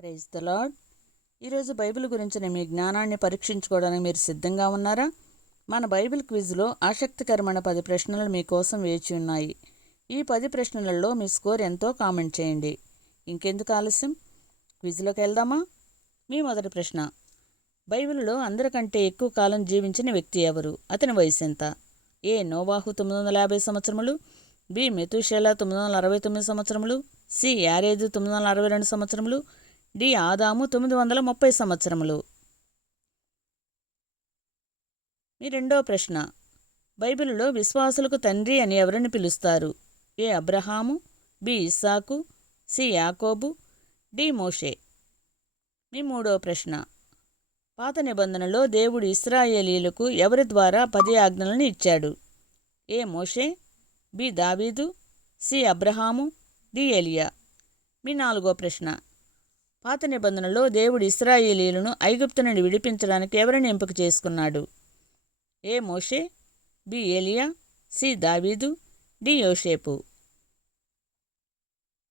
Praise the lord. ఈరోజు Bible గురించిన మీ జ్ఞానాన్ని పరీక్షించుకోవడానికి మీరు సిద్ధంగా ఉన్నారా? మన బైబిల్ క్విజ్లో ఆసక్తికరమైన 10 ప్రశ్నలు మీకోసం వేచి ఉన్నాయి. ఈ 10 ప్రశ్నలలో మీ స్కోర్ ఎంతో కామెంట్ చేయండి. ఇంకెందుకు ఆలస్యం, క్విజ్లోకి వెళ్దామా? మీ మొదటి ప్రశ్న, బైబిల్లో అందరికంటే ఎక్కువ కాలం జీవించిన వ్యక్తి ఎవరు? అతని వయసు ఎంత? ఏ నోవాహు 950 సంవత్సరములు, బి మెతూషెలా 969 సంవత్సరములు, సి యారేదు 962 సంవత్సరములు, డి ఆదాము 930 సంవత్సరములు. మీ రెండో ప్రశ్న, బైబిలులో విశ్వాసులకు తండ్రి అని ఎవరిని పిలుస్తారు? ఏ అబ్రహాము, బి ఇస్సాకు, సి యాకోబు, డి మోషే. మీ మూడో ప్రశ్న, పాత నిబంధనలో దేవుడు ఇశ్రాయేలీయులకు ఎవరి ద్వారా 10 ఆజ్ఞలను ఇచ్చాడు? ఏ మోషే, బి దావీదు, సి అబ్రహాము, డి ఎలియా. మీ నాలుగో ప్రశ్న, పాత నిబంధనలో దేవుడు ఇశ్రాయేలీయులను ఐగుప్తు నుండి విడిపించడానికి ఎవరిని ఎంపిక చేసుకున్నాడు? ఏ మోషే, బి ఎలియా, సి దావీదు, డి యోసేపు.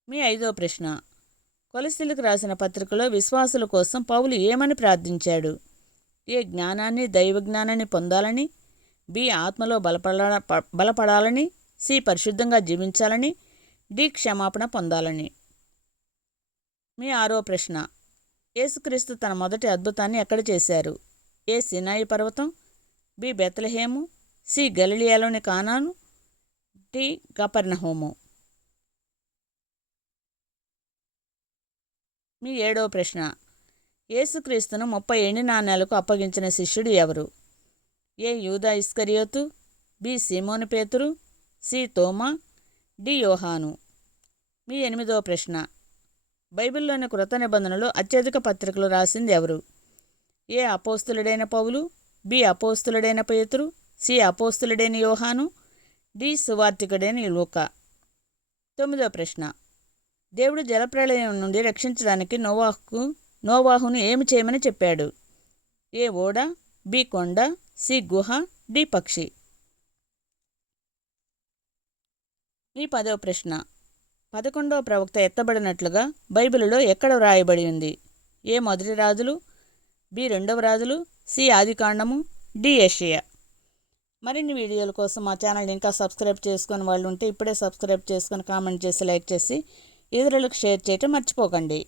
మీ ఐదో ప్రశ్న, కొలస్సీలకు రాసిన పత్రికలో విశ్వాసుల కోసం పౌలు ఏమని ప్రార్థించాడు? ఏ జ్ఞానాన్ని, దైవ జ్ఞానాన్ని పొందాలని, బి ఆత్మలో బలపడాలని, సి పరిశుద్ధంగా జీవించాలని, డి క్షమాపణ పొందాలని. మీ ఆరో ప్రశ్న, యేసుక్రీస్తు తన మొదటి అద్భుతాన్ని ఎక్కడ చేశారు? ఏ సినాయి పర్వతం, బి బెత్లెహేము, సి గలిలియాలోని కానాను, డి కపెర్నహూము. మీ ఏడో ప్రశ్న, యేసుక్రీస్తును 30 ఎండి నాణేలకు అప్పగించిన శిష్యుడు ఎవరు? ఏ యూదా ఇస్కరియోతు, బి సీమోను పేతురు, సి తోమా, డి యోహాను. మీ ఎనిమిదో ప్రశ్న, బైబిల్లోని కృత నిబంధనలో అత్యధిక పత్రికలు రాసింది ఎవరు? ఏ అపోస్తులుడైన పౌలు, బి అపోస్తులుడైన పేతురు, సి అపోస్తులుడైన యోహాను, డి సువార్తికుడైన లూకా. తొమ్మిదో ప్రశ్న, దేవుడు జలప్రళయం నుండి రక్షించడానికి నోవాహును ఏమి చేయమని చెప్పాడు? ఏ ఓడ, బి కొండ, సి గుహ, డి పక్షి. ఈ 10వ ప్రశ్న, 11వ ప్రవక్త ఎత్తబడినట్లుగా బైబిలులో ఎక్కడ వ్రాయబడి ఉంది? ఏ మొదటి రాజులు, బి రెండవ రాజులు, సి ఆదికాండము, డి యెషయా. మరిన్ని వీడియోల కోసం మా ఛానల్ని ఇంకా సబ్స్క్రైబ్ చేసుకుని వాళ్ళు ఉంటే ఇప్పుడే సబ్స్క్రైబ్ చేసుకొని కామెంట్ చేసి లైక్ చేసి ఇతరులకు షేర్ చేయటం మర్చిపోకండి.